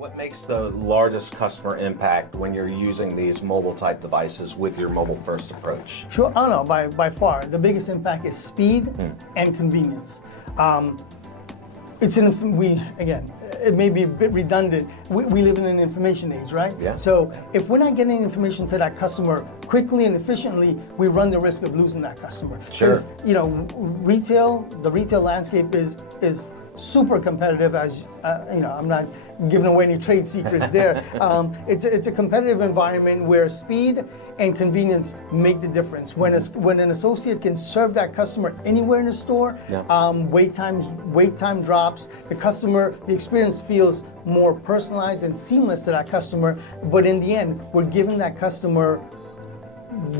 what makes the largest customer impact when you're using these mobile type devices with your mobile first approach? Sure, I don't know, by far, the biggest impact is speed and convenience. It may be a bit redundant. We live in an information age, right? Yeah. So if we're not getting information to that customer quickly and efficiently, we run the risk of losing that customer. Sure. The retail landscape is super competitive, as I'm not giving away any trade secrets there. It's a competitive environment where speed and convenience make the difference. When an associate can serve that customer anywhere in the store, wait time drops. The experience feels more personalized and seamless to that customer. But in the end, we're giving that customer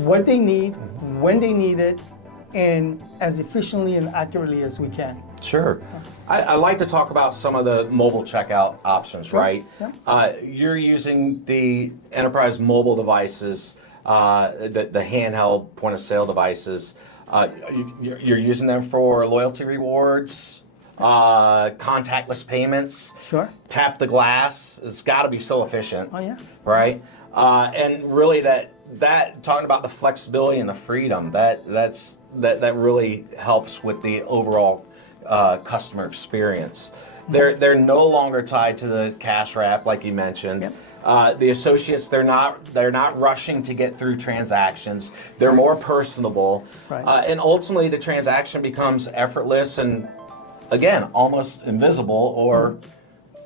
what they need, when they need it, and as efficiently and accurately as we can. Sure. I like to talk about some of the mobile checkout options, Sure. right? Yeah. You're using the enterprise mobile devices, the handheld point of sale devices. You're using them for loyalty rewards, contactless payments. Sure. Tap the glass. It's got to be so efficient. Oh, yeah. Right? And really that talking about the flexibility and the freedom, that really helps with the overall customer experience. They're no longer tied to the cash wrap, like you mentioned. Yep. The associates, they're not rushing to get through transactions. They're more personable, Right. And ultimately the transaction becomes effortless and, again, almost invisible, or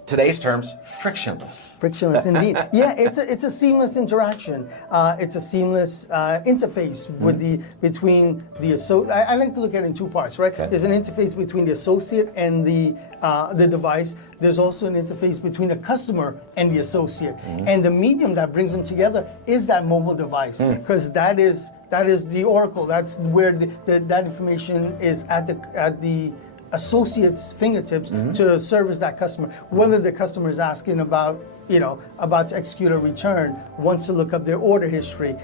today's terms, frictionless. Frictionless indeed. Yeah, it's a seamless interaction. It's a seamless interface between the associate. I like to look at it in two parts, right? Okay. There's an interface between the associate and the device. There's also an interface between the customer and the associate. And the medium that brings them together is that mobile device, because that is the oracle. That's where that information is at the associates' fingertips to service that customer. Whether the customer is asking about to execute a return, wants to look up their order history,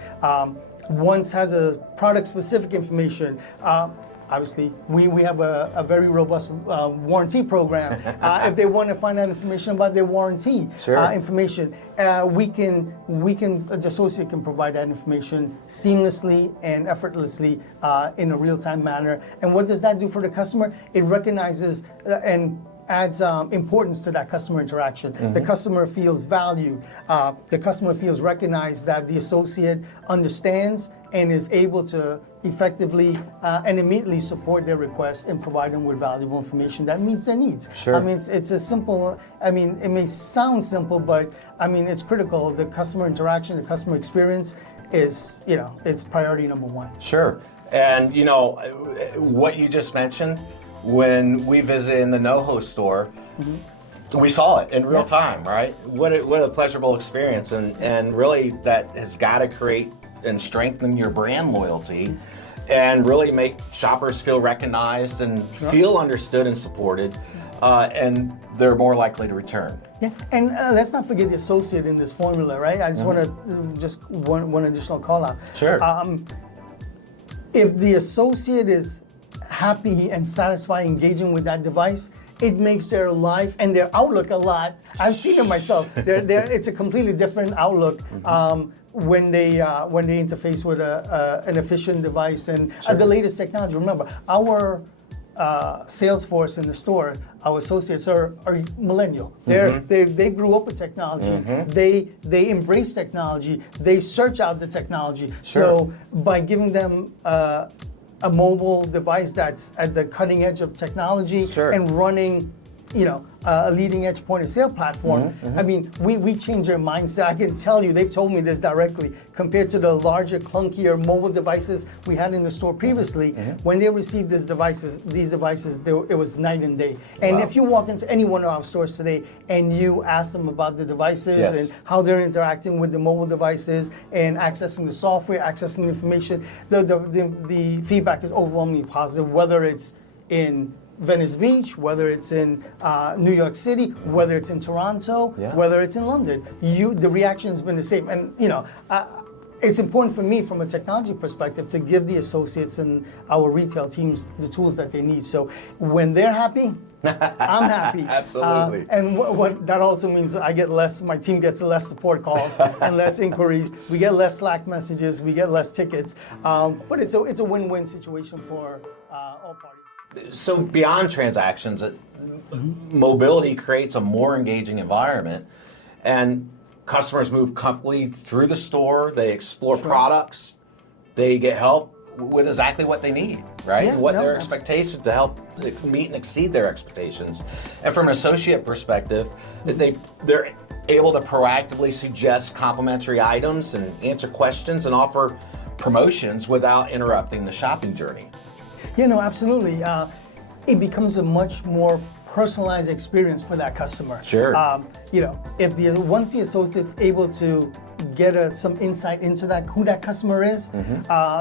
once has a product-specific information. Obviously, we have a very robust warranty program. If they want to find out information about their warranty information, the associate can provide that information seamlessly and effortlessly in a real-time manner. And what does that do for the customer? It recognizes and adds importance to that customer interaction. The customer feels valued. The customer feels recognized, that the associate understands and is able to effectively and immediately support their requests and provide them with valuable information that meets their needs. Sure. I mean, it's a simple, it may sound simple, but it's critical. The customer interaction, the customer experience is, it's priority number one. Sure. And what you just mentioned, when we visited in the NoHo store, we saw it in real time, right? What a pleasurable experience, and really that has got to create and strengthen your brand loyalty, and really make shoppers feel recognized and feel understood and supported, and they're more likely to return. Yeah, and let's not forget the associate in this formula, right? I just want to one additional call out. Sure. If the associate is happy and satisfied engaging with that device, it makes their life and their outlook a lot. I've seen it myself. It's a completely different outlook when they interface with an efficient device and the latest technology. Remember, our sales force in the store, our associates are millennial. They grew up with technology. They embrace technology. They search out the technology. So by giving them a mobile device that's at the cutting edge of technology and running, a leading edge point of sale platform. We change their mindset. I can tell you, they've told me this directly, compared to the larger, clunkier mobile devices we had in the store previously. When they received these devices, it was night and day. And if you walk into any one of our stores today and you ask them about the devices and how they're interacting with the mobile devices and accessing the software, accessing the information, the feedback is overwhelmingly positive, whether it's in Venice Beach, whether it's in New York City, whether it's in Toronto, whether it's in London. The reaction has been the same. And it's important for me from a technology perspective to give the associates and our retail teams the tools that they need. So when they're happy, I'm happy. Absolutely. And what that also means, my team gets less support calls and less inquiries. We get less Slack messages. We get less tickets. But it's a win-win situation for all parties. So beyond transactions, mobility creates a more engaging environment, and customers move comfortably through the store. They explore products. They get help with exactly what they need, right? Yeah, What their expectations to help meet and exceed their expectations. And from an associate perspective, they're able to proactively suggest complimentary items and answer questions and offer promotions without interrupting the shopping journey. Yeah, no, absolutely. It becomes a much more personalized experience for that customer. Sure. If once the associate's able to get some insight into who that customer is,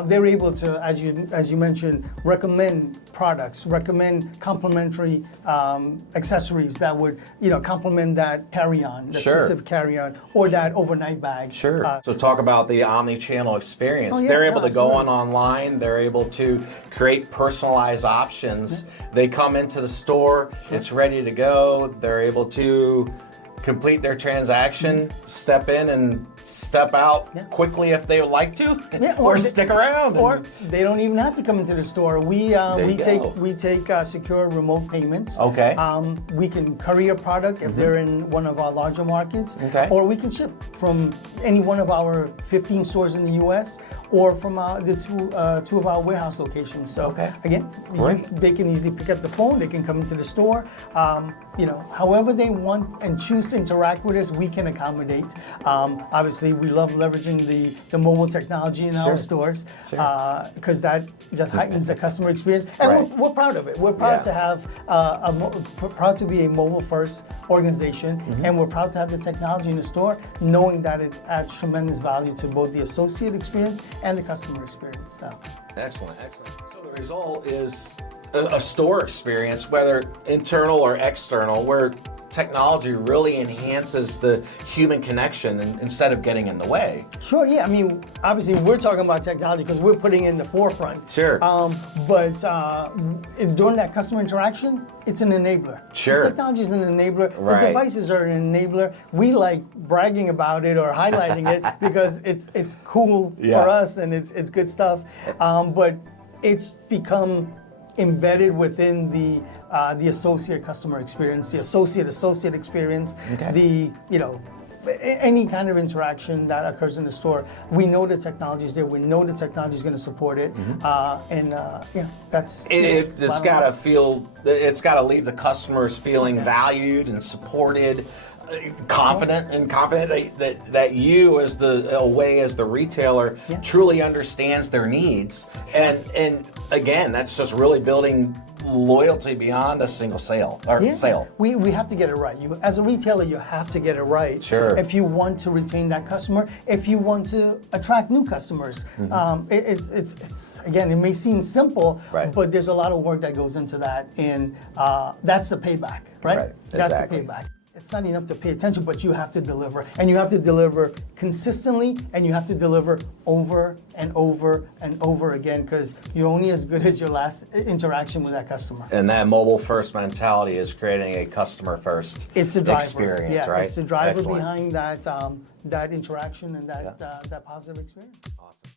they're able to, as you mentioned, recommend products, recommend complimentary accessories that would complement that carry-on, the specific carry-on, or that overnight bag. Sure. So talk about the omni-channel experience. Oh, yeah, they're able to go absolutely. online. They're able to create personalized options. They come into the store. It's ready to go. They're able to complete their transaction, step in and step out quickly if they would like to, or stick around. Or they don't even have to come into the store. We take secure remote payments. Okay. We can courier product if they're in one of our larger markets. Okay. Or we can ship from any one of our 15 stores in the U.S. or from the two of our warehouse locations. So again, they can easily pick up the phone. They can come into the store. However they want and choose to interact with us, we can accommodate. Obviously, we love leveraging the mobile technology in our stores because that just heightens the customer experience, and we're proud of it. We're proud to have proud to be a mobile-first organization, and we're proud to have the technology in the store, knowing that it adds tremendous value to both the associate experience and the customer experience. So. Excellent. So the result is a store experience, whether internal or external, where technology really enhances the human connection instead of getting in the way. Sure, yeah. I mean, obviously, we're talking about technology because we're putting it in the forefront. Sure. But during that customer interaction, it's an enabler. Sure. The technology is an enabler. Right. The devices are an enabler. We like bragging about it or highlighting it because it's cool for us and it's good stuff. But it's become embedded within the associate customer experience, the associate experience, any kind of interaction that occurs in the store. We know the technology is there. We know the technology is going to support it, that's. It's got to feel. It's got to leave the customers feeling valued and supported. Confident that you as the retailer truly understands their needs, and again, that's just really building loyalty beyond a single sale sale. We have to get it right. As a retailer, you have to get it right. Sure. If you want to retain that customer, if you want to attract new customers, it's again, it may seem simple, but there's a lot of work that goes into that, and that's the payback, right? That's the payback. It's not enough to pay attention, but you have to deliver. And you have to deliver consistently, and you have to deliver over and over and over again, because you're only as good as your last interaction with that customer. And that mobile-first mentality is creating a customer-first experience, right? It's the driver behind that interaction and that positive experience. Awesome.